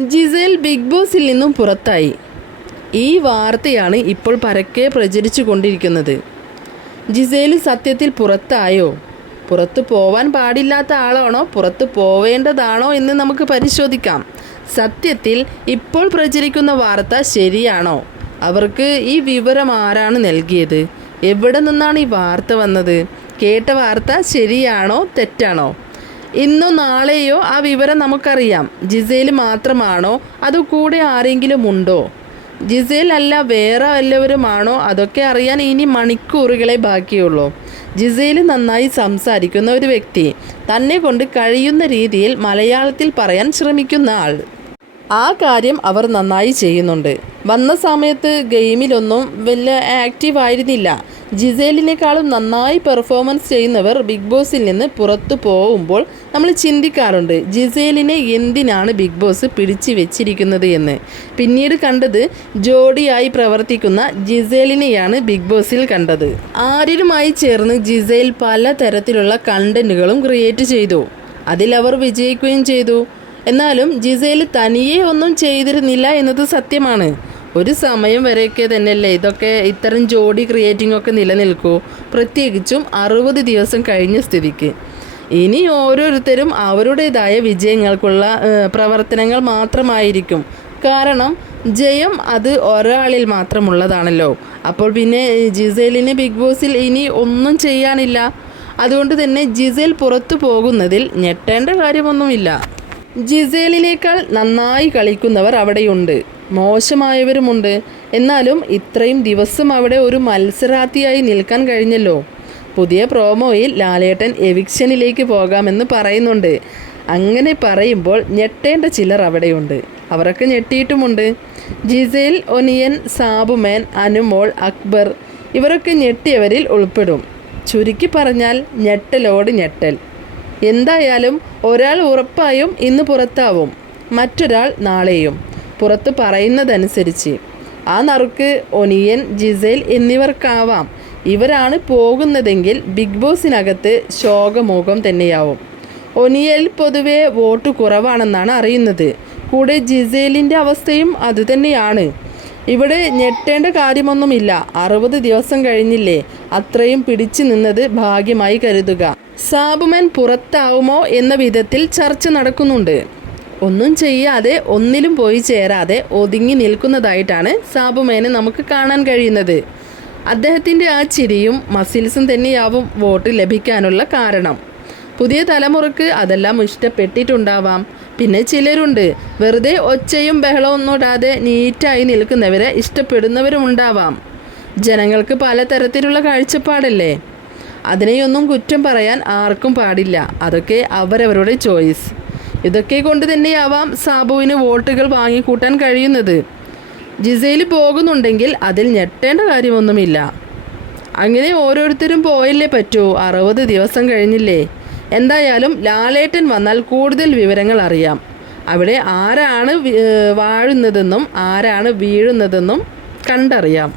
Gizele big ബോസിൽ നിന്നും പുറത്തായി. ഈ വാർത്തയാണ് ഇപ്പോൾ പരക്കെ പ്രചരിച്ചു കൊണ്ടിരിക്കുന്നത്. ജിസേൽ സത്യത്തിൽ പുറത്തായോ? പുറത്തു പോവാൻ പാടില്ലാത്ത ആളാണോ? പുറത്തു പോവേണ്ടതാണോ എന്ന് നമുക്ക് പരിശോധിക്കാം. സത്യത്തിൽ ഇപ്പോൾ പ്രചരിക്കുന്ന വാർത്ത ശരിയാണോ? അവർക്ക് ഈ വിവരം ആരാണ് നൽകിയത്? എവിടെ നിന്നാണ് ഈ വാർത്ത വന്നത്? കേട്ട വാർത്ത ശരിയാണോ? തെറ്റാണോ? ഇന്നോ നാളെയോ ആ വിവരം നമുക്കറിയാം. ജിസേൽ മാത്രമാണോ? അതോ കൂടെ ആരെങ്കിലും ഉണ്ടോ? ജിസേൽ അല്ല വേറെ വല്ലവരുമാണോ? അതൊക്കെ അറിയാൻ ഇനി മണിക്കൂറുകളെ ബാക്കിയുള്ളൂ. ജിസേൽ നന്നായി സംസാരിക്കുന്ന ഒരു വ്യക്തി. തന്നെ കൊണ്ട് കഴിയുന്ന രീതിയിൽ മലയാളത്തിൽ പറയാൻ ശ്രമിക്കുന്ന ആൾ. ആ കാര്യം അവർ നന്നായി ചെയ്യുന്നുണ്ട്. വന്ന സമയത്ത് ഗെയിമിലൊന്നും വലിയ ആക്റ്റീവ് ആയിരുന്നില്ല ജിസേലിനേക്കാളും നന്നായി പെർഫോമൻസ് ചെയ്യുന്നവർ ബിഗ് ബോസിൽ നിന്ന് പുറത്തു പോകുമ്പോൾ നമ്മൾ ചിന്തിക്കാറുണ്ട് ജിസേലിനെ എന്തിനാണ് ബിഗ് ബോസ് പിടിച്ചു വെച്ചിരിക്കുന്നത് എന്ന്. പിന്നീട് കണ്ടത് ജോഡിയായി പ്രവർത്തിക്കുന്ന ജിസേലിനെയാണ് ബിഗ് ബോസിൽ കണ്ടത്. ആര്യരുമായി ചേർന്ന് ജിസേൽ പല തരത്തിലുള്ള കണ്ടന്റുകളും ക്രിയേറ്റ് ചെയ്തു. അതിലവർ വിജയിക്കുകയും ചെയ്തു. എന്നാലും ജിസേൽ തനിയെ ഒന്നും ചെയ്തിരുന്നില്ല എന്നത് സത്യമാണ്. ഒരു സമയം വരെയൊക്കെ തന്നെയല്ലേ ഇതൊക്കെ ഇത്തരം ജോഡി ക്രിയേറ്റിംഗ് ഒക്കെ നിലനിൽക്കൂ. പ്രത്യേകിച്ചും അറുപത് ദിവസം കഴിഞ്ഞ സ്ഥിതിക്ക്. ഇനി ഓരോരുത്തരും അവരുടേതായ വിജയങ്ങൾക്കുള്ള പ്രവർത്തനങ്ങൾ മാത്രമായിരിക്കും. കാരണം ജയം അത് ഒരാളിൽ മാത്രമുള്ളതാണല്ലോ. അപ്പോൾ പിന്നെ ജിസേലിന് ബിഗ് ബോസിൽ ഇനി ഒന്നും ചെയ്യാനില്ല. അതുകൊണ്ട് തന്നെ ജിസേൽ പുറത്തു പോകുന്നതിൽ ഞെട്ടേണ്ട കാര്യമൊന്നുമില്ല. ജിസേലിനേക്കാൾ നന്നായി കളിക്കുന്നവർ അവിടെയുണ്ട്. മോശമായവരുമുണ്ട്. എന്നാലും ഇത്രയും ദിവസം അവിടെ ഒരു മത്സരാർത്ഥിയായി നിൽക്കാൻ കഴിഞ്ഞല്ലോ. പുതിയ പ്രോമോയിൽ ലാലേട്ടൻ എവിക്ഷനിലേക്ക് പോകാമെന്ന് പറയുന്നുണ്ട്. അങ്ങനെ പറയുമ്പോൾ ഞെട്ടേണ്ട ചിലർ അവിടെയുണ്ട്. അവരൊക്കെ ഞെട്ടിയിട്ടുമുണ്ട്. ജിസേൽ ഒനിയൻ സാബുമേൻ അനുമോൾ അക്ബർ ഇവരൊക്കെ ഞെട്ടിയവരിൽ ഉൾപ്പെടും. ചുരുക്കി പറഞ്ഞാൽ ഞെട്ടലോട് ഞെട്ടൽ. എന്തായാലും ഒരാൾ ഉറപ്പായും ഇന്ന് പുറത്താവും. മറ്റൊരാൾ നാളെയും. പുറത്ത് പറയുന്നതനുസരിച്ച് ആ നറുക്ക് ഒനിയൻ ജിസേൽ എന്നിവർക്കാവാം. ഇവരാണ് പോകുന്നതെങ്കിൽ ബിഗ് ബോസിനകത്ത് ശോകമോഹം തന്നെയാവും. ഒനിയൽ പൊതുവെ വോട്ട് കുറവാണെന്നാണ് അറിയുന്നത്. കൂടെ ജിസേലിന്റെ അവസ്ഥയും അതുതന്നെയാണ്. ഇവിടെ ഞെട്ടേണ്ട കാര്യമൊന്നുമില്ല. അറുപത് ദിവസം കഴിഞ്ഞില്ലേ. അത്രയും പിടിച്ചു നിന്നത് ഭാഗ്യമായി കരുതുക. സാബുമൻ പുറത്താവുമോ എന്ന വിധത്തിൽ ചർച്ച നടക്കുന്നുണ്ട്. ഒന്നും ചെയ്യാതെ ഒന്നിലും പോയി ചേരാതെ ഒതുങ്ങി നിൽക്കുന്നതായിട്ടാണ് സാബുമേനെ നമുക്ക് കാണാൻ കഴിയുന്നത്. അദ്ദേഹത്തിന്റെ ആ ചിരിയും മസിൽസും തന്നെയാവും വോട്ട് ലഭിക്കാനുള്ള കാരണം. പുതിയ തലമുറയ്ക്ക് അതെല്ലാം ഇഷ്ടപ്പെട്ടിട്ടുണ്ടാവാം. പിന്നെ ചിലരുണ്ട് വെറുതെ ഒച്ചയും ബഹളവും ഇടാതെ നീറ്റായി നിൽക്കുന്നവരെ ഇഷ്ടപ്പെടുന്നവരും ഉണ്ടാവാം. ജനങ്ങൾക്ക് പലതരത്തിലുള്ള കാഴ്ചപ്പാടല്ലേ? അതിനെയൊന്നും കുറ്റം പറയാൻ ആർക്കും പാടില്ല. അതൊക്കെ അവരവരുടെ ചോയ്സ്. ഇതൊക്കെ കൊണ്ട് തന്നെയാവാം സാബുവിന് വോട്ടുകൾ വാങ്ങിക്കൂട്ടാൻ കഴിയുന്നത്. ജിസയിൽ പോകുന്നുണ്ടെങ്കിൽ അതിൽ ഞെട്ടേണ്ട കാര്യമൊന്നുമില്ല. അങ്ങനെ ഓരോരുത്തരും പോയല്ലേ പറ്റൂ. അറുപത് ദിവസം കഴിഞ്ഞില്ലേ? എന്തായാലും ലാലേട്ടൻ വന്നാൽ കൂടുതൽ വിവരങ്ങൾ അറിയാം. അവിടെ ആരാണ് വാഴുന്നതെന്നും ആരാണ് വീഴുന്നതെന്നും കണ്ടറിയാം.